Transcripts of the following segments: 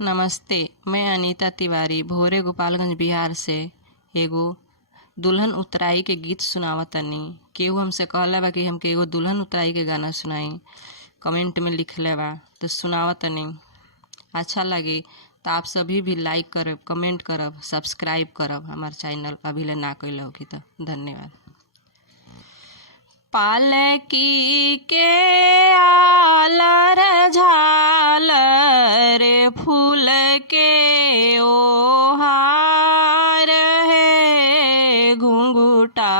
नमस्ते। मैं अनीता तिवारी भोरे गोपालगंज बिहार से एगो दुल्हन उतराई के गीत सुनावतनी। केहू हमसे कहले बा कि हमके एगो दुल्हन उतराई के गाना सुनाई। कमेंट में लिखले बा तो सुनावतनी। अच्छा लगे तो आप सभी भी लाइक करब, कमेंट करब, सब्सक्राइब करब। हमार चैनल अभी ले ना कइले होखी तो धन्यवाद। पालकी के आलर झालर फूल के ओहार है, घुंघुटा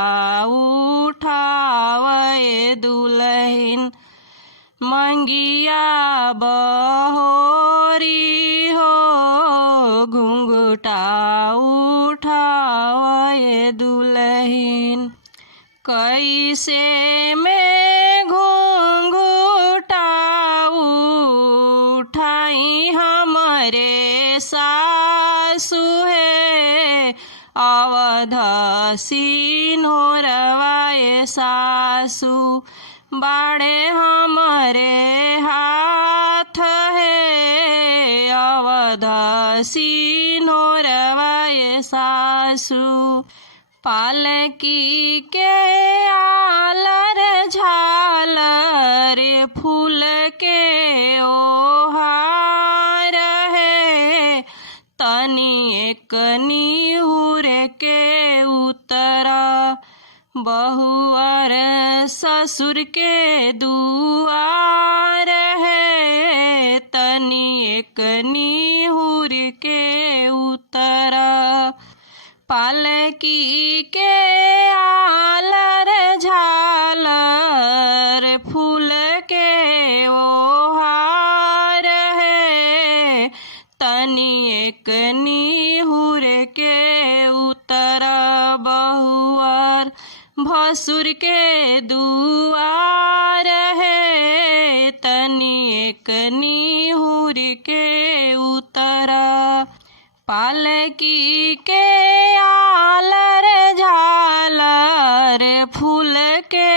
उठावे दुल्हन मंगिया बहोरी हो, घुंघुटा उठावे दुल्हन। कैसे में घुंघुटा उठाई हमरे सासु है, अवध सिन्होरवाए सासु बाड़े हमरे हाथ है, अवध सिन्होरवाए सासु। पालकी के आलर झालर फूल के ओहार है, तनी एक निहुर के उतरा बहुअर ससुर के दुआर है, तनी एक निहुर के उतरा। पालकी के आलर झालर फूल के ओहार है, तनी एक निहुर के उतरा बहुआर भसुर के दुआर है, तनी एक निहुर के उतरा। पालकी के आलर झालर फूल के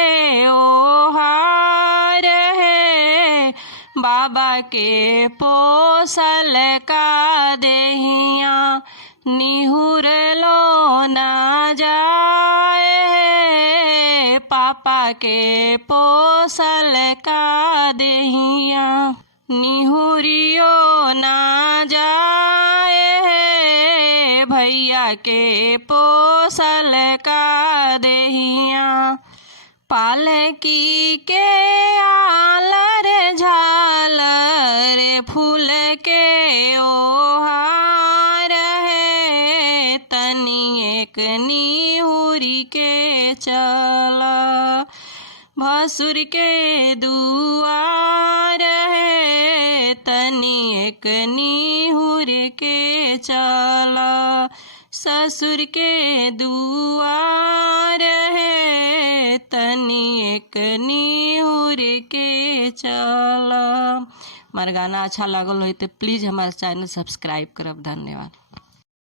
ओहार है, बाबा के पोसल का देहिया निहुर लो ना जाए, पापा के पोसल का देहिया निहुरियो ना जाए, भैया के पोसल का देहिया। पालकी के आलर झालर फूल के ओहार है, तनी एक निहुरी के चला भसुर के दुआर है, तनी एक निहुर के चला ससुर के दुआर है, तनी एक निहुर के चला। हमारा गाना अच्छा लागल हो तो प्लीज़ हमारे चैनल सब्सक्राइब करब। धन्यवाद।